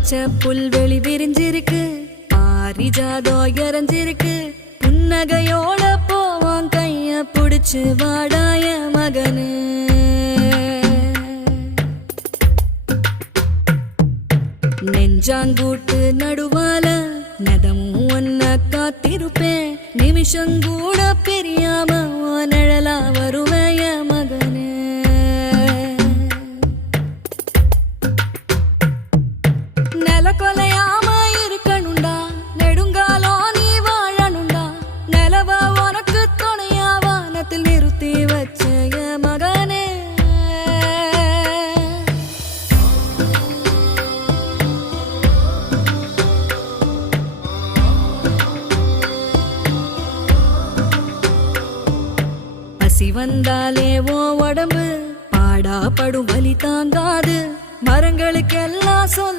பச்சை புல்வெளி விரிஞ்சிருக்கு, பாரிஜாதம் இறஞ்சிருக்கு. புன்னகையோட போவான் கைய புடிச்சு வாடாய மகனு. நெஞ்சாங்கூட்டு நடுவால நதமும் ஒன்ன காத்திருப்பேன். நிமிஷங்கூட பிரியாம நிழலா வருவேய மகனே. நில கொலையாம இருக்கணுண்டா, நெடுங்காலம் நீ வாழணுண்டா. நிலவ உனக்கு துணையா வானத்தில் நிறுத்தி வச்ச மகனே. பசி வந்தாலே ஓ உடம்பு பாடா படும் வலி தாங்காது. மரங்களுக்கெல்லாம் சொல்